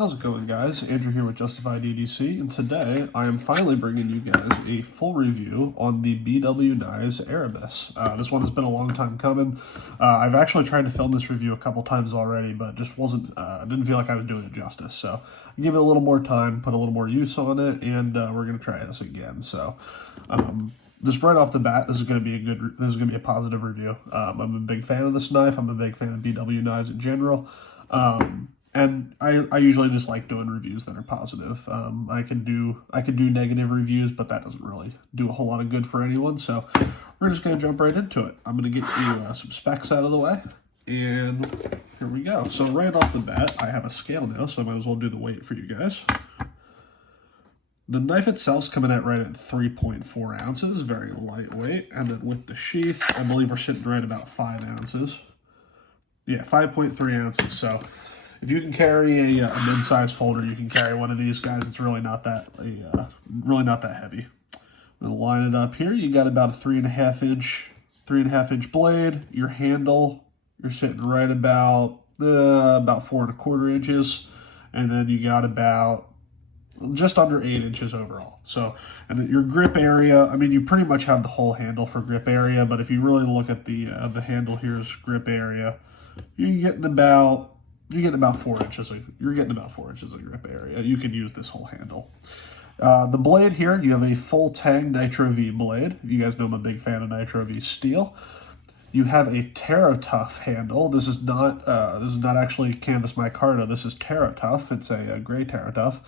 How's it going, guys? Andrew here with Justified EDC, and today I am finally bringing you guys a full review on the BW Knives Erebus. This one has been a long time coming. I've actually tried to film this review a couple times already, but just didn't feel like I was doing it justice. So I give it a little more time, put a little more use on it, and we're gonna try this again. So just right off the bat, this is going to be a positive review. I'm a big fan of this knife. I'm a big fan of BW knives in general. And I usually just like doing reviews that are positive. I can do negative reviews, but that doesn't really do a whole lot of good for anyone. So we're just going to jump right into it. I'm going to get you some specs out of the way, and here we go. So right off the bat, I have a scale now, so I might as well do the weight for you guys. The knife itself's coming at right at 3.4 ounces, very lightweight, and then with the sheath, I believe we're sitting right about 5 ounces. Yeah, 5.3 ounces. So if you can carry a mid-sized folder, you can carry one of these guys. It's really not that heavy. I'm gonna line it up here. You got about a 3.5 inch blade. Your handle, you're sitting right about 4.25 inches, and then you got about just under 8 inches overall. So, and then your grip area, I mean, you pretty much have the whole handle for grip area, but if you really look at the handle here's grip area, you're getting about 4 inches. You're getting about 4 inches of grip area. You can use this whole handle. The blade here, you have a full tang Nitro V blade. You guys know I'm a big fan of Nitro V steel. You have a TerraTough handle. This is not actually canvas micarta. This is TerraTough. It's a gray TerraTough.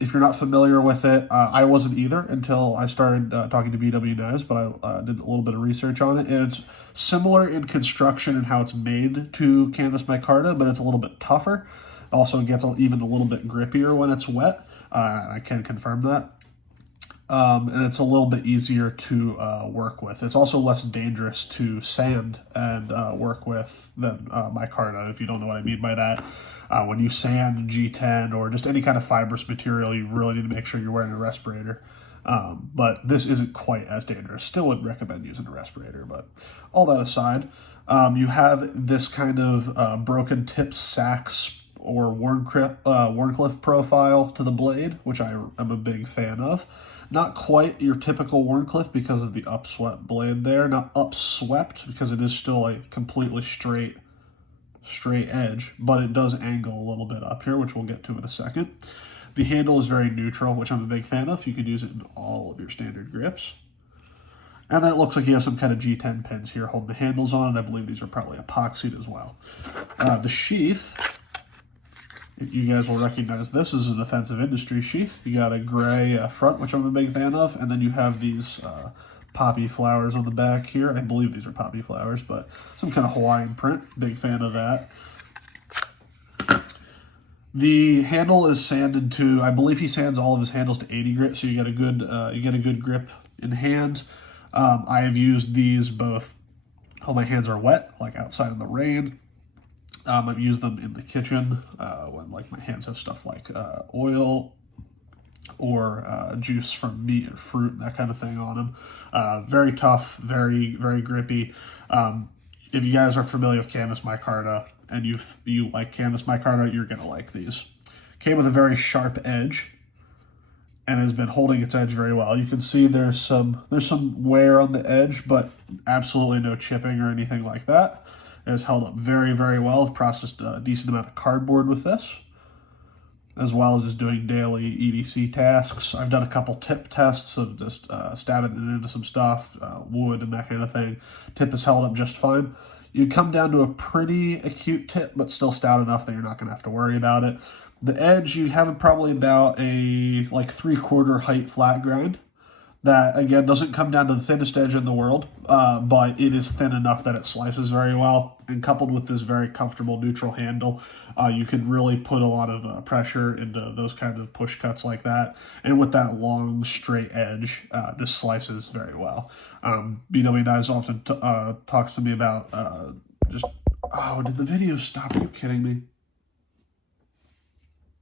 If you're not familiar with it, I wasn't either until I started talking to BW Knives, but I did a little bit of research on it, and it's similar in construction and how it's made to canvas micarta, but it's a little bit tougher. Also, it gets even a little bit grippier when it's wet. I can confirm that. And it's a little bit easier to work with. It's also less dangerous to sand and work with than micarta, if you don't know what I mean by that. When you sand G10 or just any kind of fibrous material, you really need to make sure you're wearing a respirator. But this isn't quite as dangerous. Still would recommend using a respirator, but all that aside, you have this kind of broken tip sacks or Wharncliffe profile to the blade, which I am a big fan of. Not quite your typical Wharncliffe because of the upswept blade there. Not upswept because it is still a completely straight edge, but it does angle a little bit up here, which we'll get to in a second. The handle is very neutral, which I'm a big fan of. You could use it in all of your standard grips. And then it looks like you have some kind of G10 pins here holding the handles on, and I believe these are probably epoxied as well. The sheath, you guys will recognize this is an offensive industry sheath. You got a gray front, which I'm a big fan of, and then you have these poppy flowers on the back here. I believe these are poppy flowers, but some kind of Hawaiian print. Big fan of that. The handle is sanded to, I believe he sands all of his handles to 80 grit, so you get a good grip in hand. I have used these both while my hands are wet, like outside in the rain. I've used them in the kitchen when like my hands have stuff like oil or juice from meat or fruit, that kind of thing on them. Very tough, very grippy. If you guys are familiar with canvas micarta and you like canvas micarta, you're gonna like these. Came with a very sharp edge and has been holding its edge very well. You can see there's some wear on the edge, but absolutely no chipping or anything like that. It has held up very well. I've processed a decent amount of cardboard with this, as well as just doing daily EDC tasks. I've done a couple tip tests of just stabbing it into some stuff, wood and that kind of thing. Tip has held up just fine. You come down to a pretty acute tip, but still stout enough that you're not going to have to worry about it. The edge, you have probably about a like 3/4 height flat grind. That, again, doesn't come down to the thinnest edge in the world, but it is thin enough that it slices very well. And coupled with this very comfortable neutral handle, you can really put a lot of pressure into those kind of push cuts like that. And with that long, straight edge, this slices very well. BW Knives often talks to me about oh, did the video stop? Are you kidding me?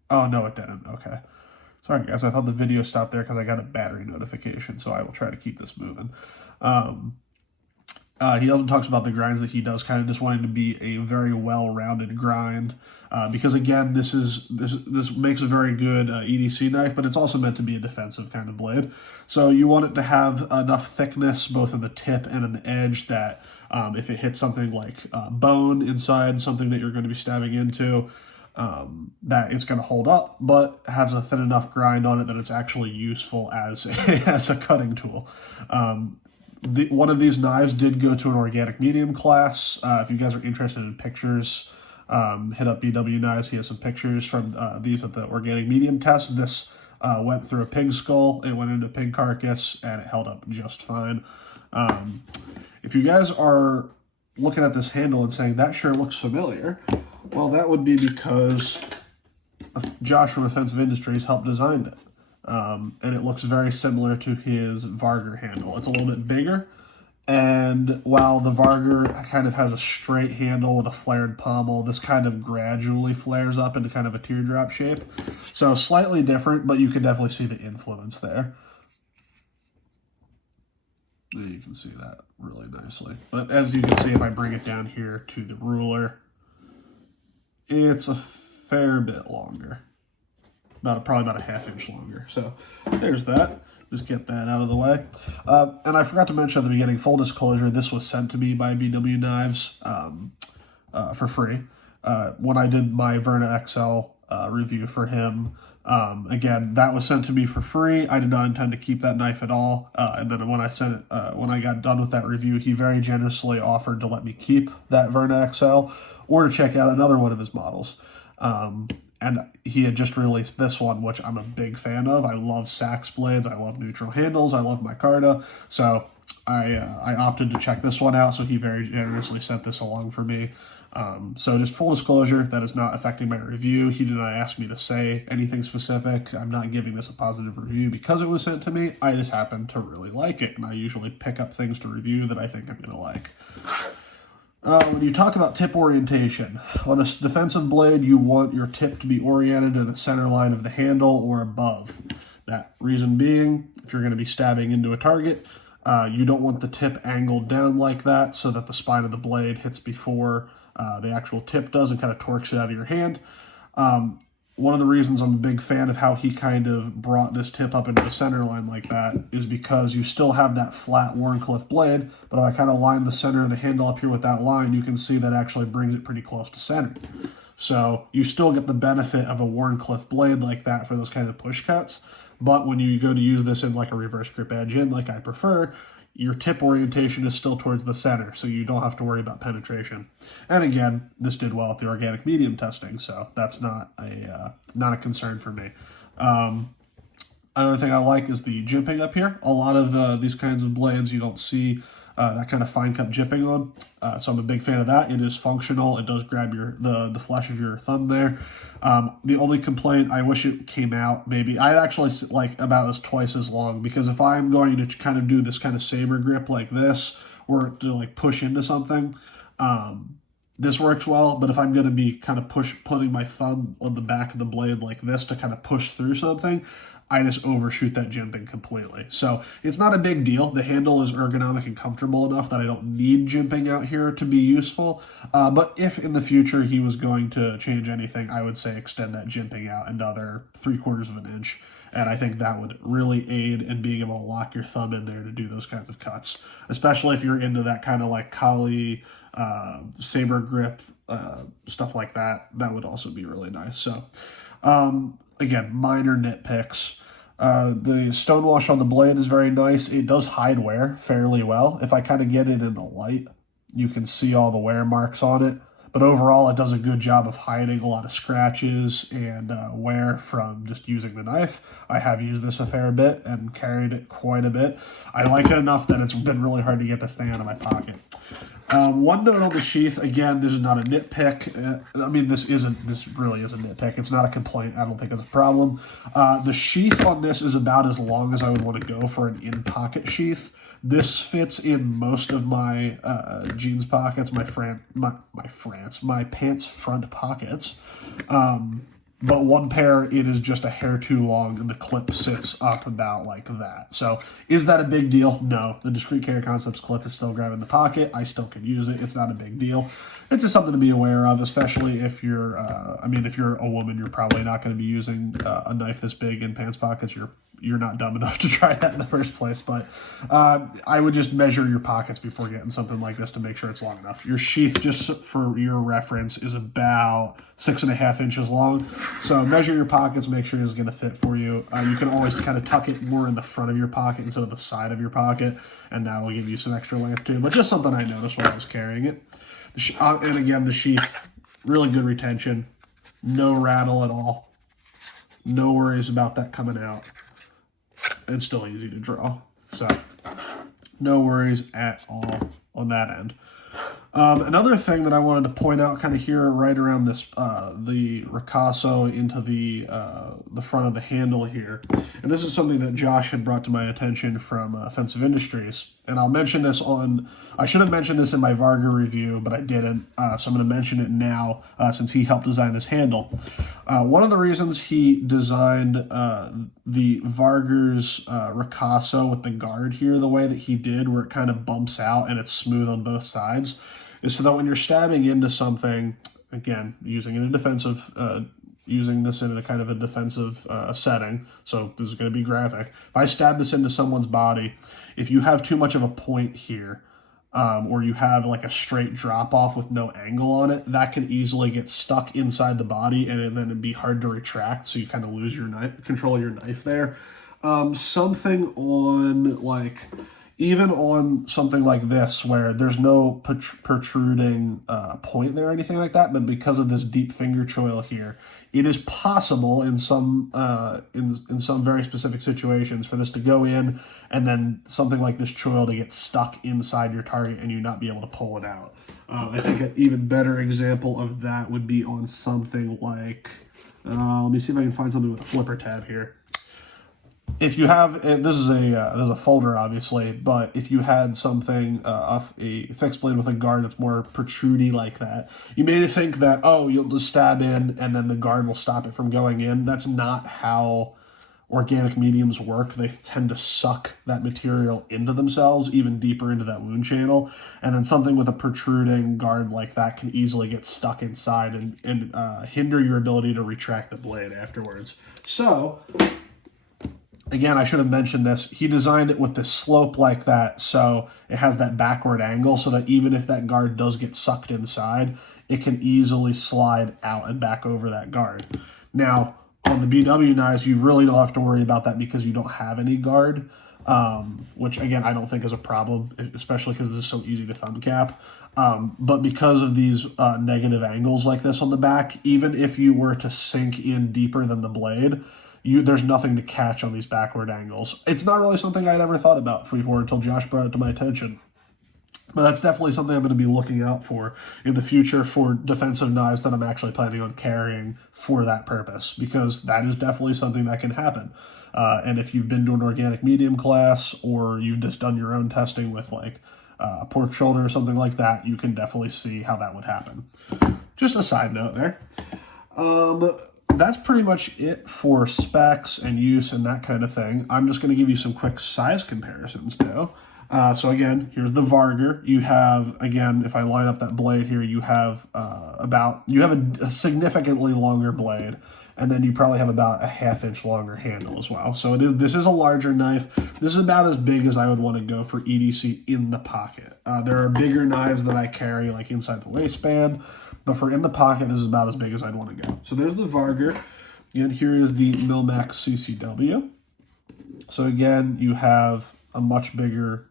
Oh, no, it didn't. Okay. Sorry, guys, I thought the video stopped there because I got a battery notification, so I will try to keep this moving. He also talks about the grinds that he does, kind of just wanting to be a very well-rounded grind. Because again, this makes a very good EDC knife, but it's also meant to be a defensive kind of blade. So you want it to have enough thickness both in the tip and in the edge that if it hits something like bone inside something that you're going to be stabbing into, that it's going to hold up, but has a thin enough grind on it that it's actually useful as as a cutting tool. One of these knives did go to an organic medium class. If you guys are interested in pictures, hit up BW Knives. He has some pictures from these at the organic medium test. This went through a pig skull, it went into pig carcass, and it held up just fine. If you guys are looking at this handle and saying, that sure looks familiar, well, that would be because Josh from Offensive Industries helped design it. And it looks very similar to his Varger handle. It's a little bit bigger, and while the Varger kind of has a straight handle with a flared pommel, this kind of gradually flares up into kind of a teardrop shape. So slightly different, but you can definitely see the influence there. You can see that really nicely. But as you can see, if I bring it down here to the ruler, it's a fair bit longer. Probably about a ½ inch longer. So there's that. Just get that out of the way. And I forgot to mention at the beginning, full disclosure, this was sent to me by BW Knives for free. When I did my Verna XL review for him, again, that was sent to me for free. I did not intend to keep that knife at all. And then when I got done with that review, he very generously offered to let me keep that Verna XL or to check out another one of his models. And he had just released this one, which I'm a big fan of. I love Sax blades. I love neutral handles. I love micarta. So I opted to check this one out. So he very generously sent this along for me. So just full disclosure, that is not affecting my review. He did not ask me to say anything specific. I'm not giving this a positive review because it was sent to me. I just happen to really like it. And I usually pick up things to review that I think I'm going to like. When you talk about tip orientation, on a defensive blade, you want your tip to be oriented to the center line of the handle or above. That reason being, if you're going to be stabbing into a target, you don't want the tip angled down like that so that the spine of the blade hits before the actual tip does and kind of torques it out of your hand. One of the reasons I'm a big fan of how he kind of brought this tip up into the center line like that is because you still have that flat Wharncliffe blade, but if I kind of line the center of the handle up here with that line, you can see that actually brings it pretty close to center. So you still get the benefit of a Wharncliffe blade like that for those kinds of push cuts, but when you go to use this in like a reverse grip edge in, like I prefer, your tip orientation is still towards the center, so you don't have to worry about penetration. And again, this did well at the organic medium testing, so that's not a concern for me. Another thing I like is the jimping up here. A lot of these kinds of blades you don't see that kind of fine cut jimping on, so I'm a big fan of that. It is functional. It does grab the flesh of your thumb there. The only complaint, I wish it came out maybe, I actually like about as twice as long, because if I'm going to kind of do this kind of saber grip like this, or to like push into something, this works well, but if I'm going to be kind of putting my thumb on the back of the blade like this to kind of push through something, I just overshoot that jimping completely. So it's not a big deal. The handle is ergonomic and comfortable enough that I don't need jimping out here to be useful. But if in the future he was going to change anything, I would say extend that jimping out another 3/4 of an inch. And I think that would really aid in being able to lock your thumb in there to do those kinds of cuts, especially if you're into that kind of like Kali, saber grip, stuff like that. That would also be really nice. So, again, minor nitpicks. The stonewash on the blade is very nice. It does hide wear fairly well. If I kind of get it in the light, you can see all the wear marks on it. But overall, it does a good job of hiding a lot of scratches and wear from just using the knife. I have used this a fair bit and carried it quite a bit. I like it enough that it's been really hard to get this thing out of my pocket. One note on the sheath, again, this is not a nitpick. I mean, this really is a nitpick. It's not a complaint. I don't think it's a problem. The sheath on this is about as long as I would want to go for an in-pocket sheath. This fits in most of my jeans pockets, my pants front pockets. but one pair, it is just a hair too long, and the clip sits up about like that. So is that a big deal? No. The Discreet Carry Concepts clip is still grabbing the pocket. I still can use it. It's not a big deal. It's just something to be aware of, especially if you're, if you're a woman, you're probably not going to be using a knife this big in pants pockets. You're not dumb enough to try that in the first place, but I would just measure your pockets before getting something like this to make sure it's long enough. Your sheath, just for your reference, is about 6.5 inches long, so measure your pockets, make sure it's going to fit for you. You can always kind of tuck it more in the front of your pocket instead of the side of your pocket, and that will give you some extra length too, but just something I noticed while I was carrying it. And again, the sheath, really good retention, no rattle at all, no worries about that coming out. It's still easy to draw, so no worries at all on that end. Another thing that I wanted to point out kind of here right around this, the ricasso into the front of the handle here, and this is something that Josh had brought to my attention from Offensive Industries, and I'll mention this I should have mentioned this in my Varga review, but I didn't, so I'm going to mention it now since he helped design this handle. One of the reasons he designed the Varga's ricasso with the guard here the way that he did, where it kind of bumps out and it's smooth on both sides, is so that when you're stabbing into something, again, using this in a kind of a defensive setting, so this is going to be graphic. If I stab this into someone's body, if you have too much of a point here, or you have like a straight drop off with no angle on it, that can easily get stuck inside the body, and then it'd be hard to retract, so you kind of lose your control of your knife there. Something on like, even on something like this where there's no protruding point there or anything like that, but because of this deep finger choil here, it is possible in some very specific situations for this to go in and then something like this choil to get stuck inside your target and you not be able to pull it out. I think an even better example of that would be on something like, let me see if I can find something with a flipper tab here. If you have, this is a folder obviously, but if you had something, a fixed blade with a guard that's more protrudy like that, you may think that, oh, you'll just stab in and then the guard will stop it from going in. That's not how organic mediums work. They tend to suck that material into themselves, even deeper into that wound channel, and then something with a protruding guard like that can easily get stuck inside and hinder your ability to retract the blade afterwards. So, again, I should have mentioned this. He designed it with this slope like that, so it has that backward angle so that even if that guard does get sucked inside, it can easily slide out and back over that guard. Now, on the BW knives, you really don't have to worry about that because you don't have any guard, which, again, I don't think is a problem, especially because this is so easy to thumb cap. But because of these negative angles like this on the back, even if you were to sink in deeper than the blade, there's nothing to catch on these backward angles. It's not really something I'd ever thought about before until Josh brought it to my attention. But that's definitely something I'm going to be looking out for in the future for defensive knives that I'm actually planning on carrying for that purpose, because that is definitely something that can happen. And if you've been to an organic medium class or you've just done your own testing with like a pork shoulder or something like that, you can definitely see how that would happen. Just a side note there. That's pretty much it for specs and use and that kind of thing. I'm just going to give you some quick size comparisons now. So again, here's the Varga. You have, again, if I line up that blade here, you have a significantly longer blade, and then you probably have about a ½ inch longer handle as well. So this is a larger knife. This is about as big as I would want to go for EDC in the pocket. There are bigger knives that I carry like inside the waistband, but for in the pocket, this is about as big as I'd want to go. So there's the Varga, and here is the Milmax CCW. So again, you have a much bigger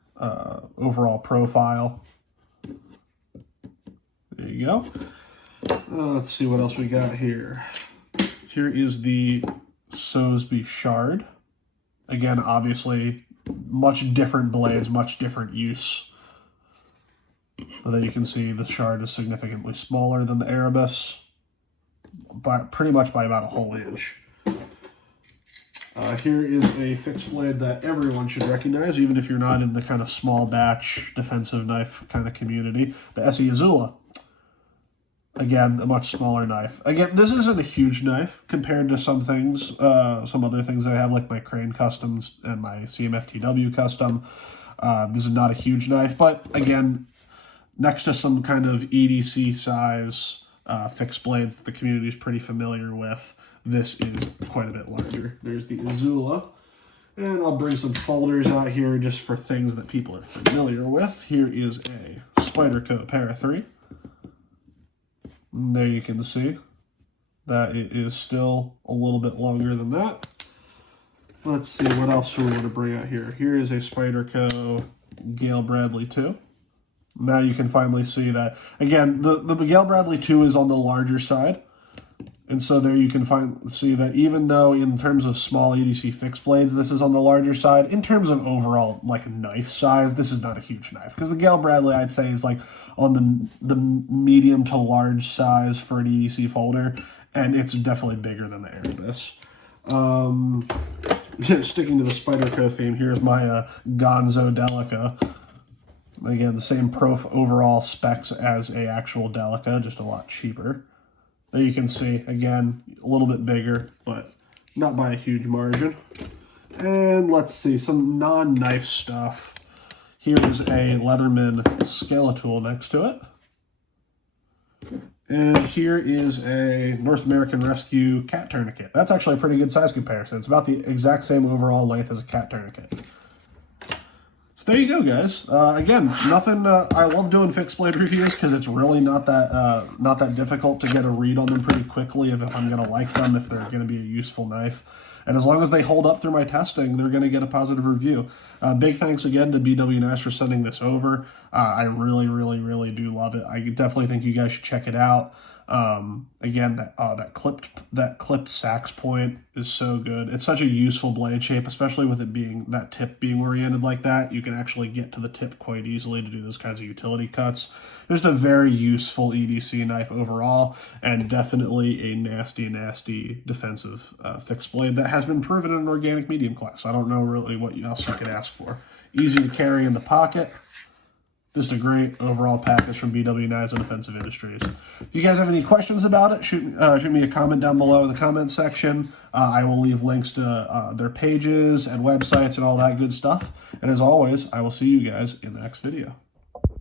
overall profile. There you go. Let's see what else we got here. Here is the Sosby Shard. Again, obviously, much different blades, much different use. But then you can see the Shard is significantly smaller than the Erebus, pretty much by about a whole inch. Here is a fixed blade that everyone should recognize, even if you're not in the kind of small batch defensive knife kind of community, the SE Azula. Again, a much smaller knife. Again, this isn't a huge knife compared to some things, some other things that I have, like my Crane Customs and my CMFTW Custom. This is not a huge knife, but again, next to some kind of EDC size fixed blades that the community is pretty familiar with, this is quite a bit larger. There's the Azula. And I'll bring some folders out here just for things that people are familiar with. Here is a Spyderco Para 3. And there you can see that it is still a little bit longer than that. Let's see, what else do we want to bring out here? Here is a Spyderco Gale Bradley 2. Now you can finally see that. Again, the Gale Bradley 2 is on the larger side. And so there you can see that even though in terms of small EDC fixed blades, this is on the larger side, in terms of overall like knife size, this is not a huge knife. Because the Gale Bradley, I'd say, is like on the medium to large size for an EDC folder, and it's definitely bigger than the Erebus. Sticking to the Spyderco theme, here's my Gonzo Delica. Again, the same overall specs as a actual Delica, just a lot cheaper. There you can see, again, a little bit bigger, but not by a huge margin. And let's see, some non-knife stuff. Here is a Leatherman Skeletool next to it. And here is a North American Rescue cat tourniquet. That's actually a pretty good size comparison. It's about the exact same overall length as a cat tourniquet. So there you go, guys. Again, nothing. I love doing fixed blade reviews because it's really not that difficult to get a read on them pretty quickly if I'm going to like them, if they're going to be a useful knife. And as long as they hold up through my testing, they're going to get a positive review. Big thanks again to BW Knives for sending this over. I really, really, really do love it. I definitely think you guys should check it out. Again, that clipped sax point is so good. It's such a useful blade shape, especially with it being that tip being oriented like that. You can actually get to the tip quite easily to do those kinds of utility cuts. Just a very useful EDC knife overall, and definitely a nasty, nasty defensive fixed blade that has been proven in an organic medium class. I don't know really what else you could ask for. Easy to carry in the pocket. Just a great overall package from BW Knives and Defensive Industries. If you guys have any questions about it, shoot me a comment down below in the comment section. I will leave links to their pages and websites and all that good stuff. And as always, I will see you guys in the next video.